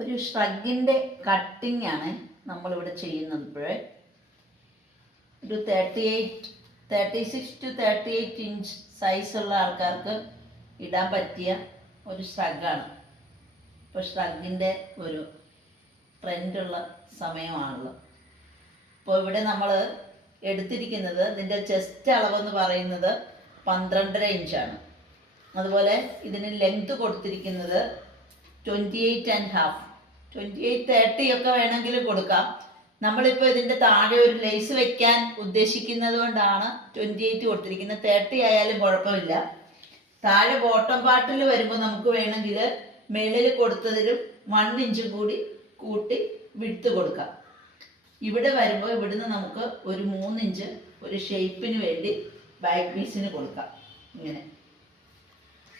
ഒരു ഷ്രഗിൻ്റെ കട്ടിംഗ് ആണ് നമ്മളിവിടെ ചെയ്യുന്നത്. ഇപ്പോഴേ ഒരു 36 to 38 ഇഞ്ച് സൈസുള്ള ആൾക്കാർക്ക് ഇടാൻ പറ്റിയ ഒരു ഷ്രഗാണ്. ഇപ്പോൾ ഷ്രഗിൻ്റെ ഒരു ട്രെൻഡുള്ള സമയമാണല്ലോ. അപ്പോൾ ഇവിടെ നമ്മൾ എടുത്തിരിക്കുന്നത് ഇതിൻ്റെ ചെസ്റ്റ് അളവെന്ന് പറയുന്നത് 12.5 ഇഞ്ചാണ്. അതുപോലെ ഇതിന് ലെങ്ത് കൊടുത്തിരിക്കുന്നത് 28.5, 28-30 ഒക്കെ വേണമെങ്കിൽ കൊടുക്കാം. നമ്മളിപ്പോൾ ഇതിൻ്റെ താഴെ ഒരു ലേസ് വെക്കാൻ ഉദ്ദേശിക്കുന്നത് കൊണ്ടാണ് 28 കൊടുത്തിരിക്കുന്നത്. 30 ആയാലും കുഴപ്പമില്ല. താഴെ ബോട്ടം പാർട്ടിൽ വരുമ്പോൾ നമുക്ക് വേണമെങ്കിൽ മേളിൽ കൊടുത്തതിലും 1 ഇഞ്ച് കൂടി കൂട്ടി വിഡ്ത്ത് കൊടുക്കാം. ഇവിടെ വരുമ്പോൾ ഇവിടുന്ന് നമുക്ക് ഒരു 3 ഇഞ്ച് ഒരു ഷേപ്പിന് വേണ്ടി ബാക്ക് പീസിന് കൊടുക്കാം. ഇങ്ങനെ.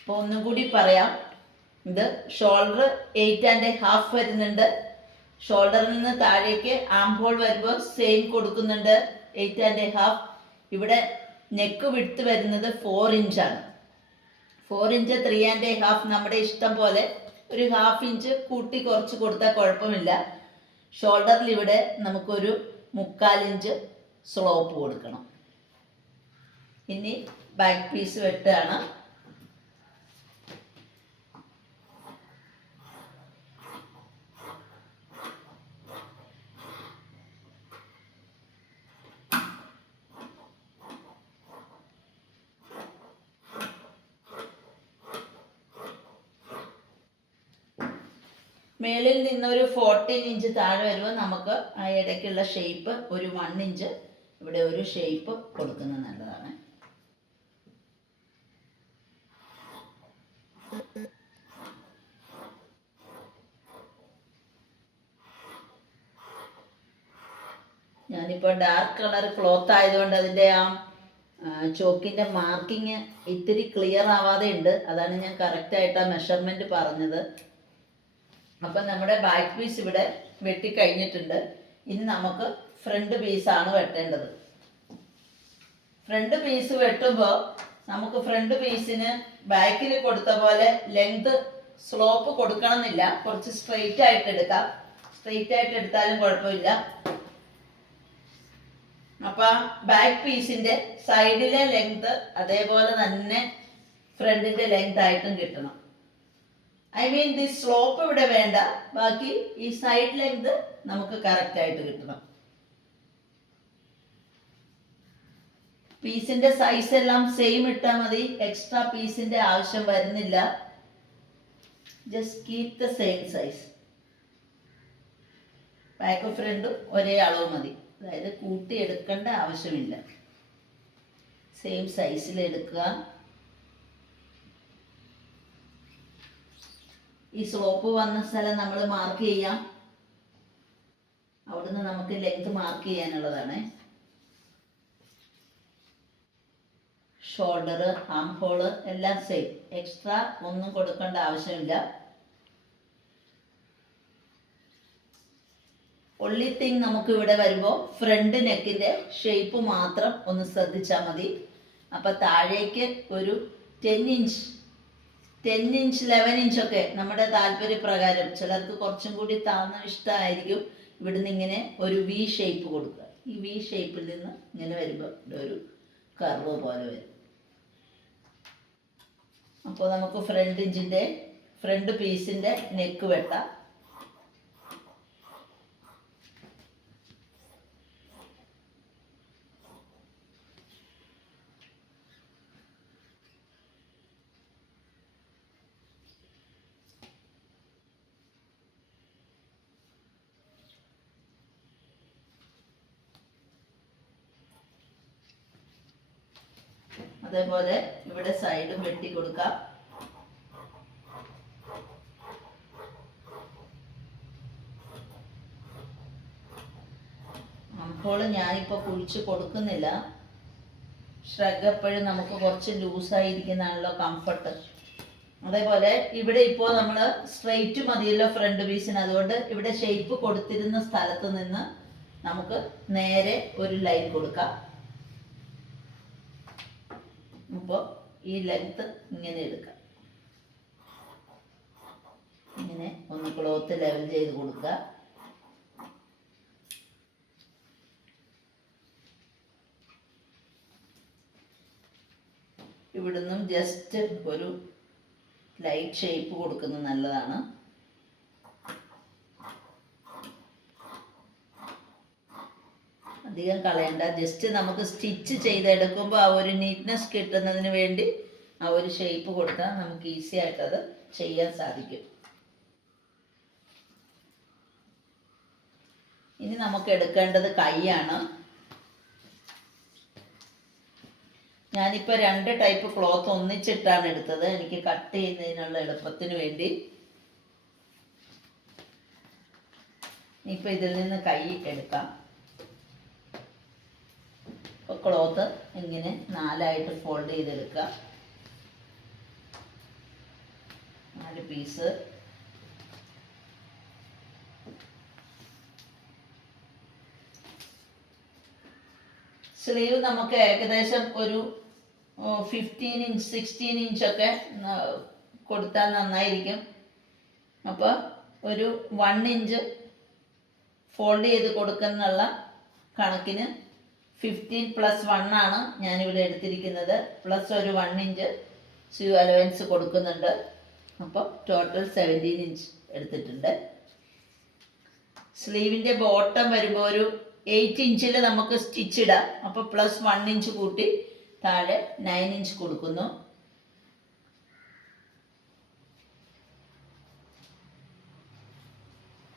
അപ്പോൾ ഒന്നും കൂടി പറയാം. ഇത് ഷോൾഡർ 8.5 വരുന്നുണ്ട്. ഷോൾഡറിൽ നിന്ന് താഴേക്ക് ആം ഹോൾ വരുമ്പോൾ സെയിം കൊടുക്കുന്നുണ്ട് 8.5. ഇവിടെ നെക്ക് വിഡ്ത്ത് വരുന്നത് 4 ഇഞ്ചാണ്. 4 ഇഞ്ച് 3.5 നമ്മുടെ ഇഷ്ടം പോലെ ഒരു 1/2 ഇഞ്ച് കൂട്ടി കുറച്ച് കൊടുത്താൽ കുഴപ്പമില്ല. ഷോൾഡറിൽ ഇവിടെ നമുക്കൊരു 3/4 ഇഞ്ച് സ്ലോപ്പ് കൊടുക്കണം. ഇനി ബാക്ക് പീസ് വെട്ടാണ്. മേളിൽ നിന്നൊരു 14 ഇഞ്ച് താഴെ വരുമ്പോൾ നമുക്ക് ആ ഇടയ്ക്കുള്ള ഷേപ്പ് ഒരു 1 ഇഞ്ച് ഇവിടെ ഒരു ഷേപ്പ് കൊടുക്കുന്നത് നല്ലതാണ്. ഞാനിപ്പോൾ ഡാർക്ക് കളർ ക്ലോത്ത് ആയതുകൊണ്ട് അതിൻ്റെ ആ ചോക്കിൻ്റെ മാർക്കിങ് ഇത്തിരി ക്ലിയർ ആവാതെ ഉണ്ട്. അതാണ് ഞാൻ കറക്റ്റായിട്ട് ആ മെഷർമെൻറ്റ് പറഞ്ഞത്. അപ്പം നമ്മുടെ ബാക്ക് പീസ് ഇവിടെ വെട്ടിക്കഴിഞ്ഞിട്ടുണ്ട്. ഇനി നമുക്ക് ഫ്രണ്ട് പീസാണ് വെട്ടേണ്ടത്. ഫ്രണ്ട് പീസ് വെട്ടുമ്പോൾ നമുക്ക് ഫ്രണ്ട് പീസിന് ബാക്കിൽ കൊടുത്ത പോലെ ലെങ്ത് സ്ലോപ്പ് കൊടുക്കണമെന്നില്ല. കുറച്ച് സ്ട്രെയിറ്റ് ആയിട്ട് എടുക്കാം. സ്ട്രെയിറ്റ് ആയിട്ട് എടുത്താലും കുഴപ്പമില്ല. അപ്പം ബാക്ക് പീസിൻ്റെ സൈഡിലെ ലെങ്ത് അതേപോലെ തന്നെ ഫ്രണ്ടിൻ്റെ ലെങ്ത് ആയിട്ടും കിട്ടണം. ദി സ്ലോപ്പ് ഇവിടെ വേണ്ട. ബാക്കി ഈ സൈഡ് ലെങ്ത് നമുക്ക് കറക്റ്റ് ആയിട്ട് കിട്ടണം. പീസിന്റെ സൈസ് എല്ലാം സെയിം ഇട്ടാൽ മതി. എക്സ്ട്രാ പീസിന്റെ ആവശ്യം വരുന്നില്ല. Just keep the same size. Back ഫ്രണ്ടും ഒരേ അളവ് മതി. അതായത് കൂട്ടി എടുക്കേണ്ട ആവശ്യമില്ല. സെയിം സൈസിൽ എടുക്കുക. ഈ സ്ലോപ്പ് വന്ന സ്ഥലം നമ്മൾ മാർക്ക് ചെയ്യാം. അവിടുന്ന് നമുക്ക് ലെങ്ത് മാർക്ക് ചെയ്യാനുള്ളതാണ്. ഷോൾഡർ, ആം ഹോള് എല്ലാം സെയിം. എക്സ്ട്രാ ഒന്നും കൊടുക്കേണ്ട ആവശ്യമില്ല. ഒൺലി തിങ് നമുക്ക് ഇവിടെ വരുമ്പോൾ ഫ്രണ്ട് നെക്കിൻ്റെ ഷേപ്പ് മാത്രം ഒന്ന് ശ്രദ്ധിച്ചാൽ മതി. അപ്പം താഴേക്ക് ഒരു 10 ഇഞ്ച് 11 ഇഞ്ചൊക്കെ നമ്മുടെ താല്പര്യപ്രകാരം. ചിലർക്ക് കുറച്ചും കൂടി താഴ്ന്ന ഇഷ്ടമായിരിക്കും. ഇവിടുന്ന് ഇങ്ങനെ ഒരു വി ഷേപ്പ് കൊടുക്കുക. ഈ വി ഷേപ്പിൽ നിന്ന് ഇങ്ങനെ വരുമ്പോൾ ഇവിടെ ഒരു കർവ് പോലെ വരും. അപ്പോൾ നമുക്ക് ഫ്രണ്ട് പീസിൻ്റെ നെക്ക് വെട്ടാം. അതേപോലെ ഇവിടെ സൈഡും വെട്ടി കൊടുക്കാം. അപ്പോൾ ഞാനിപ്പോൾ കുഴിച്ച് കൊടുക്കുന്നില്ല. ഷ്രഗ് എപ്പോഴും നമുക്ക് കുറച്ച് ലൂസായിരിക്കുന്നതാണല്ലോ കംഫർട്ട്. അതേപോലെ ഇവിടെ ഇപ്പോൾ നമ്മൾ സ്ട്രെയിറ്റ് മതിയല്ലോ ഫ്രണ്ട് പീസിന്. അതുകൊണ്ട് ഇവിടെ ഷേപ്പ് കൊടുത്തിരുന്ന സ്ഥലത്ത് നിന്ന് നമുക്ക് നേരെ ഒരു ലൈൻ കൊടുക്കാം. അപ്പോൾ ഈ ലെങ്ത് ഇങ്ങനെ എടുക്കാം. ഇങ്ങനെ ഒന്ന് ക്ലോത്ത് ലെവൽ ചെയ്ത് കൊടുക്കുക. ഇവിടുന്നും ജസ്റ്റ് ഒരു ലൈറ്റ് ഷേപ്പ് കൊടുക്കുന്നത് നല്ലതാണ്. അധികം കളയണ്ട. ജസ്റ്റ് നമുക്ക് സ്റ്റിച്ച് ചെയ്തെടുക്കുമ്പോൾ ആ ഒരു നീറ്റ്നെസ് കിട്ടുന്നതിന് വേണ്ടി ആ ഒരു ഷേപ്പ് കൊടുത്താൽ നമുക്ക് ഈസി ആയിട്ടത് ചെയ്യാൻ സാധിക്കും. ഇനി നമുക്ക് എടുക്കേണ്ടത് കൈയാണ്. ഞാനിപ്പോൾ 2 ടൈപ്പ് ക്ലോത്ത് ഒന്നിച്ചിട്ടാണ് എടുത്തത്, എനിക്ക് കട്ട് ചെയ്യുന്നതിനുള്ള എളുപ്പത്തിന് വേണ്ടി. ഇപ്പം ഇതിൽ നിന്ന് കൈ എടുക്കാം. ഇപ്പോൾ ക്ലോത്ത് ഇങ്ങനെ 4ആയിട്ട് ഫോൾഡ് ചെയ്തെടുക്കുക. 4 പീസ്. സ്ലീവ് നമുക്ക് ഏകദേശം ഒരു 15 ഇഞ്ച് 16 ഇഞ്ചൊക്കെ കൊടുത്താൽ നന്നായിരിക്കും. അപ്പോൾ ഒരു 1 ഇഞ്ച് ഫോൾഡ് ചെയ്ത് കൊടുക്കുന്നുള്ള കണക്കിന് 15 + 1 ആണ് ഞാനിവിടെ എടുത്തിരിക്കുന്നത്. പ്ലസ് ഒരു 1 ഇഞ്ച് സ്ലീവ് അലവൻസ് കൊടുക്കുന്നുണ്ട്. അപ്പോൾ ടോട്ടൽ 17 ഇഞ്ച് എടുത്തിട്ടുണ്ട്. സ്ലീവിൻ്റെ ബോട്ടം വരുമ്പോൾ ഒരു 8 ഇഞ്ചിൽ നമുക്ക് സ്റ്റിച്ച് ഇടാം. അപ്പോൾ പ്ലസ് 1 ഇഞ്ച് കൂട്ടി താഴെ 9 ഇഞ്ച് കൊടുക്കുന്നു.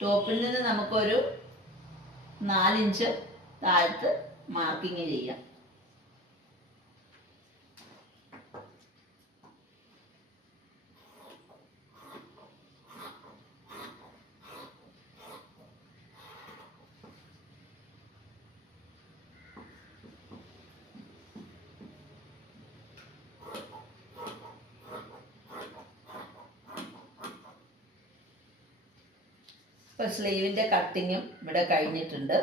ടോപ്പിൽ നിന്ന് നമുക്കൊരു 4 ഇഞ്ച് താഴത്ത് മാർക്കിങ് ചെയ്യാം. ഇപ്പോൾ സ്ലീവിൻ്റെ കട്ടിങ്ങും ഇവിടെ കഴിഞ്ഞിട്ടുണ്ട്.